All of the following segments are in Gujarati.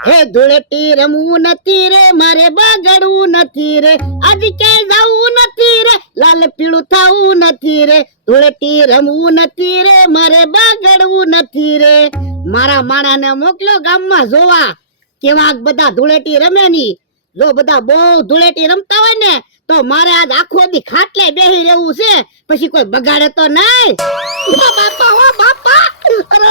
હે ધૂળેટી રમવું નથી રે મારે બગડવું નથી રે આજ ક્યાંય જવું નથી રે લાલ પીળું થવું નથી રે ધૂળેટી રમવું નથી રે મારે બગડવું નથી રે મારા માણાને મોકલો ગામમાં જોવા કેવા બધા ધૂળેટી રમે ની જો બધા બહુ ધૂળેટી રમતા હોય ને તો મારે આજ આખો દી ખાટલે બેહી રહેવું છે પછી કોઈ બગાડે તો નહીં ઓ બાપા અરે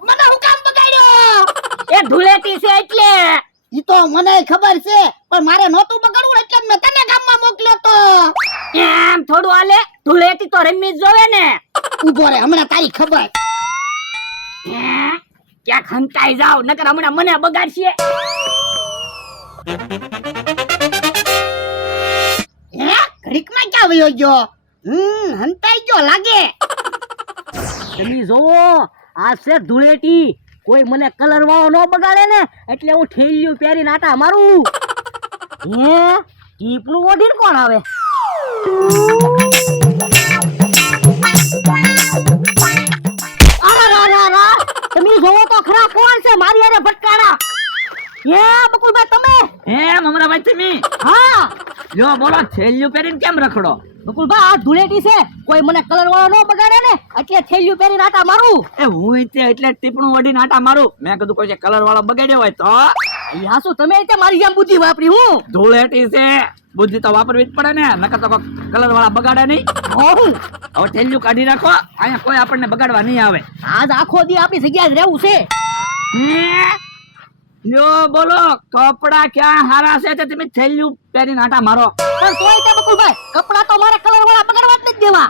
મને હું કામ બગાડ્યો એ ધૂળેટી છે એટલે ઈ તો મને ખબર છે પણ મારે નહોતું બગાડવું એટલે મેં તને ગામમાં મોકલ્યો તો એમ થોડું હાલે ધૂળેટી તો રમી જ જોવે ને ઉભો રે હમણાં તારી ખબર ક્યાંક હંતાઈ જાવ નકર હમણાં મને બગાડશે ઘડીકમાં ક્યાં વયો ગયો હંતાઈ ગયો લાગે તમે જોવો આ છે ધૂળેટી કોઈ મને કલર વાળો ન બગાડે ને એટલે હું ઠેલિયું પહેરીને આટા મારું હે ટીપનું ઓઢીને કોણ આવે તમે જોવો તો ખરા કોણ છે મારી હારે ભટકાડા હે બકુલભાઈ તમે હે મમરાભાઈ તમે હા લ્યો બોલો થેલિયું પહેરીને કેમ રખડો બકુલભાઈ આ ધૂળેટી છે કોઈ મને કલર વાળો ન બગાડે ને એટલે થેલિયું પહેરીને આટા મારું એ હું તે એટલે ટીપણું ઓઢીને આટા મારું મેં કીધું કોઈ કલર વાળો બગાડ્યો હોય તો યા શું તમે તે મારી જેમ બુદ્ધિ વાપરી હું ધૂળેટી છે બુદ્ધિ તો વાપરવી જ પડે ને નકર તો કલર વાળા બગાડે નહીં હોઉં હવે થેલિયું કાઢી રાખો અહીંયા કોઈ આપણને બગાડવા નહીં આવે આજ આખો દી આપણી જગ્યાએ જ રહેવું છે લ્યો બોલો કપડા ક્યાં હારા છે તે તમે થેલિયું પહેરીને આટા મારો પણ તોય તે બકુલભાઈ કપડા તો મારે કલર વાળા બગાડવા જ નથી દેવા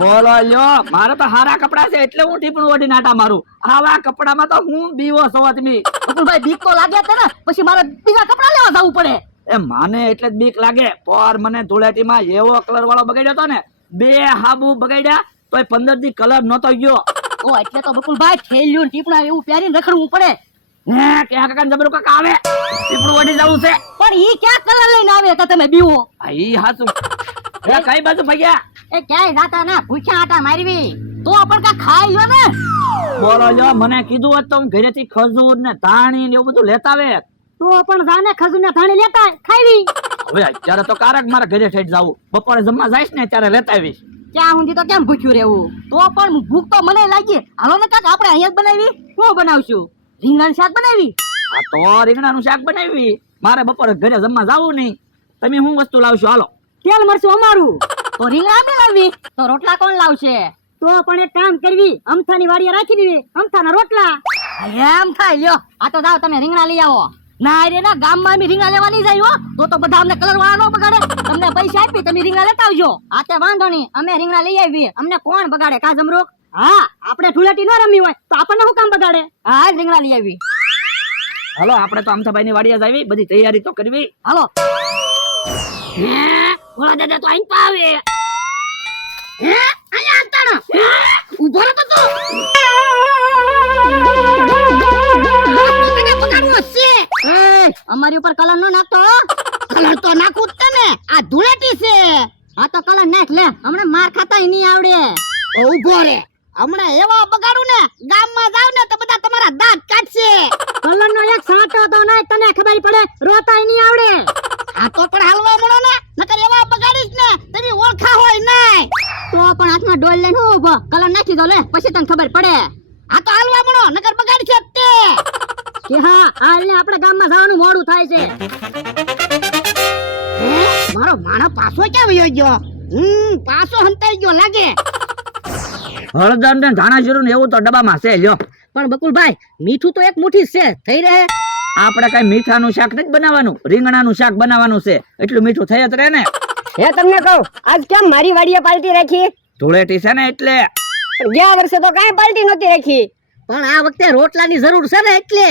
બોલો લ્યો મારે તો હારા કપડા છે એટલે હું ટીપણું ઓઢીને આટા મારું આવા કપડામાં તો હું બીવો છો તમે બકુલભાઈ બીક તો લાગે છે ને પછી મારે બીજા કપડા લેવા જવું પડે એ માને એટલે જ બીક લાગે પર મને ધૂળેટીમાં એવો કલર વાળો બગાડ્યો હતો ને 2 હાબુ બગાડ્યા તોય 15 દી કલર નતો ગયો ઓ એટલે તો બકુલભાઈ થેલિયું ટીપણા એવું પહેરીને રખડવું પડે હે ક્યાં કાકા જબરું કાકા આવે ટીપણું ઓઢી જવું છે પણ ઈ ક્યાં કલર લઈને આવે તો તમે બીવો આ ઈ હાસુ એ કઈ બાજુ ભગ્યા એ ક્યાંય જાતા ના ભૂખ્યા આટા મારવી તો પણ કા ખાઈ લ્યો ને બોલો જો મને કીધું હોત તો હું ઘરેથી ખજૂર ને ધાણી ને એવું બધું લેતા આવે તો પણ જાને ખજૂર ને ધાણી લેતા ખાવી હવે અત્યારે તો કારક મારા ઘરે થઈ જાવું બપોરે જમવા જઈશ ને ત્યારે લેતા આવીશ ક્યાં સુધી તો કેમ ભૂખ્યું રહેવું તો પણ ભૂખ તો મને લાગી હાલો ને કાક આપણે અહીંયા જ બનાવી શું બનાવશું રીંગણાનું શાક બનાવી આ તો રીંગણાનું શાક બનાવી મારે બપોરે ઘરે જમવા જાવું નહીં તમે શું વસ્તુ લાવશો હાલો તેલ મરચું અમારું તો રીંગણા આપણે લાવવી તો રોટલા કોણ લાવશે તો પણ એક કામ કરવી અમથાની વાડીએ રાખી દેવી અમથાના રોટલા એમ થાય લ્યો આ તો જાવ તમે રીંગણા લઈ આવો ના રે ના ગામમાં અમે રીંગણા લેવા નહીં જાય તો બધા અમને કલર વાળા ન બગાડે તમને પૈસા આપી તમે રીંગણા લેતા આવજો આ તે વાંધો નહીં અમે રીંગણા લઈ આવી અમને કોણ બગાડે કા જમરૂક હા આપણે ધૂળેટી ન રમી હોય તો આપણને શું કામ બગાડે હા રીંગણા લઈ આવી હાલો આપણે તો અમથાભાઈ ની વાડીએ જ આવી બધી તૈયારી તો કરવી હાલો ઓલા દાદા તો અહીં પાવે અહીંયા આંતાણો ઉભો રહો તો તને બગાડવો છે અમારી ઉપર કલર નો નાખતો કલર તો નાખું જ તને આ ધૂળેટી છે હા તો કલર નાખ લે હમણાં માર ખાતા નહીં આવડે ઉભો રે હમણાં એવા બગાડું ને ગામમાં જાવ ને તો બધા તમારા દાંત કાઢશે કલર નો એક સાંટો તો નહીં તને ખબર પડે રોતાય નહીં આવડે આ તો પણ હાલવા મળો ને નકર એવા બગાડીશ ને તમે ઓળખા હોય નહીં તો પણ હાથમાં ડોલ લઈને હું ઉભો કલર નાખી દો લે પછી તને ખબર પડે આ તો હાલવા મળો નકર બગાડશે તે કે હા હાલને આપણે ગામમાં જવાનું મોડું થાય છે મારો માણો પાછો ક્યાં વયો ગયો પાછો હંતાઈ ગયો લાગે હળદર ને ધાણા જીરું ને એવું તો ડબ્બામાં છે લ્યો પણ બકુલભાઈ મીઠું તો એક મુઠ્ઠી છે થઈ રહે આપણે કઈ મીઠાનું શાક નથી બનાવવાનું રીંગણાનું શાક બનાવવાનું છે એટલું મીઠું થઈ જ રહે ને હે તમને કહું આજ કેમ મારી વાડીએ પાલટી રાખી ધૂળેટી છે ને એટલે ગયા વર્ષે તો કાંઈ પાલટી નહોતી રાખી પણ આ વખતે રોટલાની જરૂર છે ને એટલે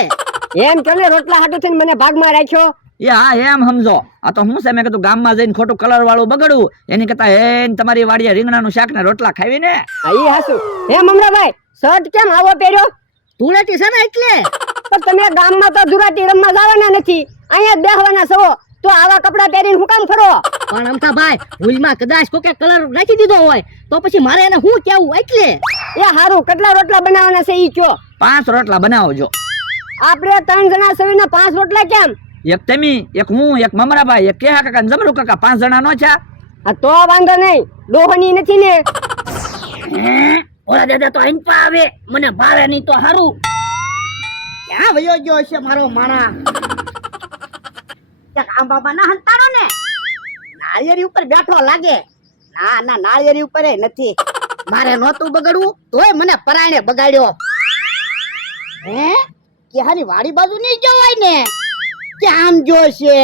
એમ કેમ રોટલા હાટુ થઈને મને ભાગમાં રાખ્યો એ હા એમ સમજો આ તો હું છે મેં કીધું ગામમાં જઈને ખોટું કલર વાળું બગડવું એની કરતા હેન તમારી વાડીએ રીંગણાનું શાક ને રોટલા ખાવી ને હા ઈ હાસુ હે મમરાભાઈ શર્ટ કેમ આવો પહેર્યો ધૂળેટી છે ને એટલે પણ તમે ગામમાં તો ધૂળેટી રમવા જવાના નથી અહીંયા જ બેહવાના છો તો આવા કપડાં પહેરીને હું કામ ફરો પણ અમથા ભાઈ ભૂલમાં કદાચ કોકે કલર નાખી દીધો હોય તો પછી મારે એને શું કેવું એટલે એ હારું કેટલા રોટલા બનાવવાના છે ઈ કયો 5 રોટલા બનાવજો આપણે 3 જણા સવીને 5 રોટલા કેમ? એક તમે, એક હું, એક મમરાભાઈ, એક કેહા કાકા, ને જમરૂ કાકા, 5 જણા નો છે. આ તો વાંધો નહીં, ડોહની નથી ને. ઓલા દાદા તો હંપા આવે, મને ભાવે નહીં તો હારું. ક્યાં વયો ગયો છે મારો માણા? આમ બાબા ના હંતાડો ને, નાળિયેરી ઉપર બેઠો લાગે. ના ના, નાળિયેરી ઉપર નથી. મારે નહોતું બગડવું તોય મને પરાણે બગાડ્યો. હે કે હારી વાડી બાજુ નહીં જવાય ને, કે આમ જોશે.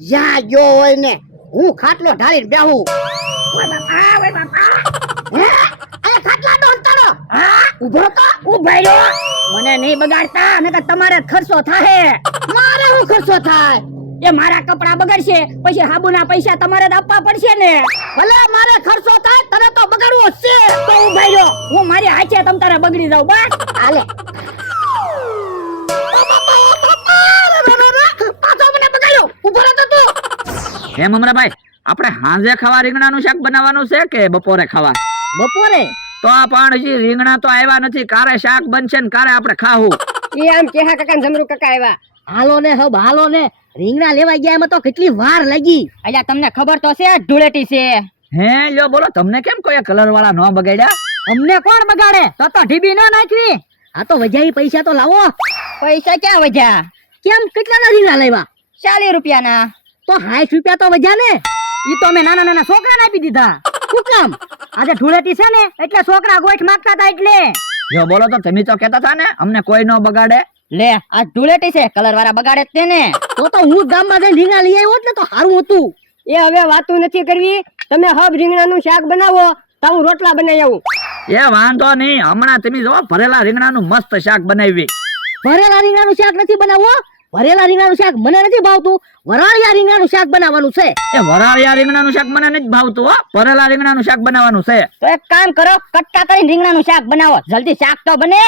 જ્યાં ગયો હોય ને હું ખાટલો ઢાળીને બેહું. મને નહીં બગાડતા, નકર તમારે ખર્ચો થાય. મારે શું ખર્ચો થાય? એ મારા કપડા બગડશે, પછી હાબુના પૈસા તમારે જ આપવા પડશે ને. ભલે મારે ખર્ચો થાય, તને તો બગાડવો જ છે. તો ઉભા રહ્યો, હું મારી હાચે તમ તારે બગડી જાઉં બસ. હાલે. પાછો મને બગાડ્યો. ઊભો રહો તો તું. હે મમરાભાઈ, આપણે હાંજે ખાવા રીંગણાનું શાક બનાવવાનું છે કે બપોરે ખાવા? બપોરે તો પણ હજી રીંગણા તો આવ્યા નથી. કારે શાક બનશે ને કારે આપણે ખાવું. એ આમ કેહા કાકા ને જમરૂ કાકા આવ્યા. હાલો ને હબ, હાલો ને. રીંગણા લેવા ગયા એમાં તો કેટલી વાર લાગી. અલ્યા તમને ખબર તો છે ધૂળેટી છે. હે લ્યો બોલો, તમને કેમ કોઈ કલર વાળા ન બગાડ્યા? અમને કોણ બગાડે? તો ઢીબી ન નાખવી. આ તો વજાઈ પૈસા તો લાવો. પૈસા ક્યાં વજા? કેમ કેટલાના રીંગણા લાવ્યા? 40 રૂપિયાના. તો 60 રૂપિયા તો વજા ને. ઈ તો અમે નાના નાના છોકરાને આપી દીધા. શું કામ? આજે ધૂળેટી છે ને એટલે છોકરા ગોઠ માંગતા હતા એટલે. જો બોલો તો તમે તો કહેતા હતા ને અમને કોઈ ન બગાડે. લે આ ધૂળેટી છે, કલર વાળા બગાડે જ તે ને. તો હું ગામમાં જઈને રીંગણા લઈ આવ્યો ને તો સારું હતું. એ હવે વાતું નથી કરવી. તમે હબ રીંગણાનું શાક બનાવો તો હું રોટલા બનાવી આવું. એ વાંધો નહીં, હમણાં તમે જો ભરેલા રીંગણાનું મસ્ત શાક બનાવી. ભરેલા રીંગણાનું શાક નથી બનાવવો. ભરેલા રીંગણાનું શાક મને નથી ભાવતું. વરાળિયા રીંગણાનું શાક બનાવવાનું છે. એ વરાળિયા રીંગણાનું શાક મને નથી ભાવતું હો. ભરેલા રીંગણાનું શાક બનાવવાનું છે. તો એક કામ કરો, કટકા કરીને રીંગણાનું શાક બનાવો. જલ્દી શાક તો બને.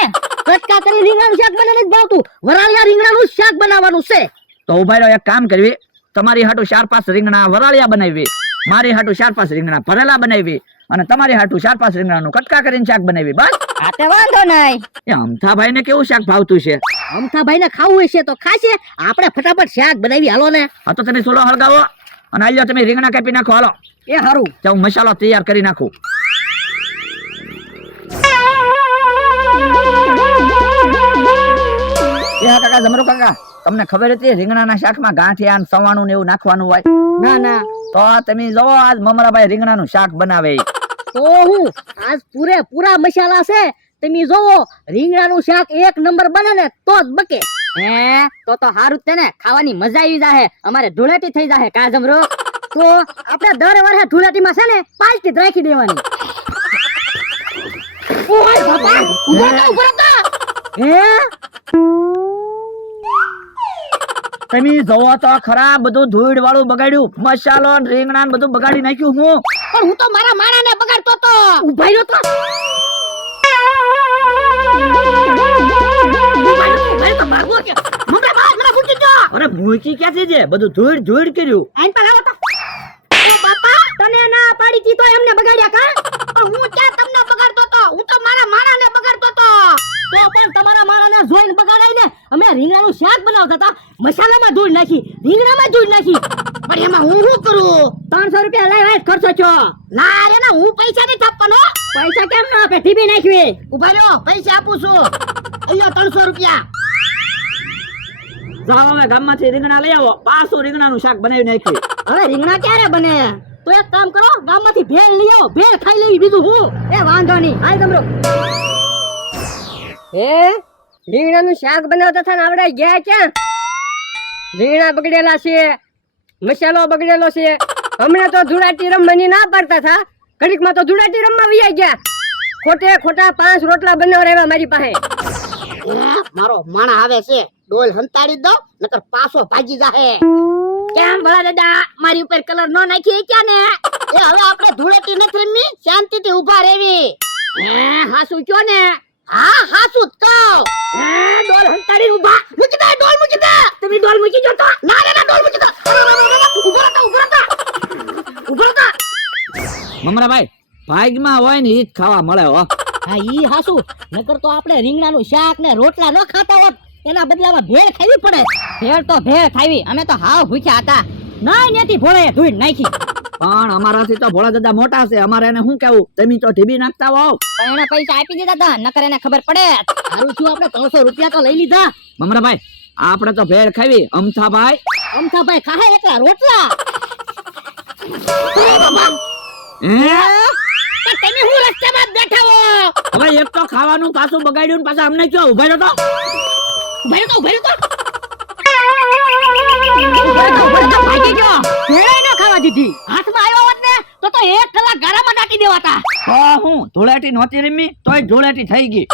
કટકા કરીને રીંગણાનું શાક મને નથી ભાવતું. વરાળિયા રીંગણાનું શાક બનાવવાનું છે. તો ઉભા રહ્યો, એક કામ કરવી. તમારી હાટુ 4-5 રીંગણા વરાળિયા બનાવી, મારી હાટુ 4-5 રીંગણા ભરેલા બનાવી, અને તમારી હાટુ 4-5 રીંગણાનું કટકા કરીને શાક બનાવી. બસ આ તો વાંધો નહીં. એ અમથાભાઈ ને કેવું શાક ભાવતું છે? અમથાભાઈ ને ખાવું હશે તો ખાશે. આપણે ફટાફટ શાક બનાવી. હાલો ને. હા તો તમે સોલો હળગાવો અને આલ્યો તમે રીંગણા કાપી નાખો. હાલો એ હારું. હું મસાલો તૈયાર કરી નાખું. એ હા કાકા, જમરૂ કાકા, તમને ખબર હતી રીંગણાના શાકમાં ગાંઠિયા ને સવાણું ને એવું નાખવાનું હોય? ના ના. તો તમે જોવો આજ મમરાભાઈ રીંગણાનું શાક બનાવે. તો હું આજ પૂરા મસાલા છે. તમે જોવો રીંગણાનું શાક એક નંબર બને ને તો જ બકે. હે તો હારું જ છે ને. ખાવાની મજા આવી જાહે. અમારે ધૂળેટી થઈ જાહે. કા જમરો? તો આપણે દર વર્ષે ધૂળેટીમાં છે ને પાર્ટી જ રાખી દેવાની. ઓય બાપા, ઉભો થા. હે તમે જોવો તો ખરા, બધું ધૂળ વાળું બગાડ્યું. મસાલો ને રીંગણા ને બધું બગાડી નાખ્યું. હું પણ હું તો મારા માણાને બગાડતો તો. ઉભા રહ્યો તો. અરે મૂકી ક્યાંથી છે? બધું ધૂળ ધૂળ કર્યું. આઈન પર આવો તો. ઓ બાપા, તને ના પાડી દી તો એમને બગાડ્યા કા? પણ હું ક્યાં તમને બગાડતો તો? હું તો મારા માણાને બગાડતો તો. તો પણ તમારા માણાને જોઈને બગાડાય ને. અમે રીંગણાનું શાક બનાવતા હતા, મસાલામાં ધૂળ નાખી, રીંગણામાં ધૂળ નાખી. પણ એમાં હું શું કરું? 300 રૂપિયા લઈ વાય ખર્ચો છો. ના રે ના, હું પૈસા નથી આપવાનો. પૈસા કેમ ના આપે? ટીપી નાખવી. ઉભા રહ્યો, પૈસા આપું છું. અહીંયા 300 રૂપિયા. જાઓ હવે ગામમાંથી રીંગણા લઈ આવો. પાછું રીંગણાનું શાક બનાવી નાખ્યું. હવે રીંગણા ક્યારે બને? તો એક કામ કરો, ગામમાંથી ભેળ લઈ આવો. ભેળ ખાઈ લેવી, બીજું હું. એ વાંધો નહીં. હાલ તમરો. હે રીંગણાનું શાક બનાવતા હતા ને આવડે ગયા ક્યાં? રીંગણા બગડેલા છે, મસાલો બગડેલો છે. હમણાં તો ધૂળાટી રમવાની ના પાડતા હતા, ઘડીકમાં તો ધૂળાટી રમવા વયા ગયા. ખોટા 5 રોટલા બનાવરાવ્યા મારી પાસે. મારો માણા આવે છે, ડોલ હંતાડી દો નકર પાછો ભાગી જાહે. કેમ ભલા દાદા, મારી ઉપર કલર નો નાખી ક્યાં ને? એ હવે આપણે ધૂળેટી નથી રમવી, શાંતિથી ઊભા રહેવી. હાસુ કયો ને? હા હાસુ જ કહું. ડોલ હંતાડી ઉભા. મૂકી દે, ડોલ મૂકી દે. તમે ડોલ મૂકી જો તો. ના ના ડોલ મૂકી દે. ઉભો રહો. મમરાભાઈ, ભાગમાં હોય ને ઈ જ ખાવા મળે હો. હા ઈ હાસુ, નકર તો આપણે રીંગણાનું શાક ને રોટલા ન ખાતા હોત, એના બદલામાં ભેળ ખાવી પડે. ભેળ તો ભેળ ખાવી, અમે તો હાવ ભૂખ્યા હતા. નાય નેતી ભોળે ધૂળ નાખી. પણ અમારાથી તો ભોળા દાદા મોટા છે, અમારે એને શું કેવું? તમે તો ઢીબી નાખતા હોવ. પણ એને પૈસા આપી દીધા હતા, નકર એને ખબર પડે. સારું છું આપણે 300 રૂપિયા તો લઈ લીધા. મમરાભાઈ આપણે તો ભેળ ખાવી. અમથાભાઈ અમથાભાઈ ખાહે એકલા રોટલા. હે? તમે હું રસ્તામાં બેઠા હો? હવે એક તો ખાવાનું પાછું બગાડ્યું ને પાછા અમને કયો ઉભા રહ્યો તો. ભાગી ગયો. ભેળાઈ ન ખાવા દીધી. હાથમાં આવ્યો હોત ને તો 1 કલાક ગારામાં દાટી દેવાતા. હું ધૂળેટી નહોતી રમી તોય ધૂળેટી થઈ ગઈ.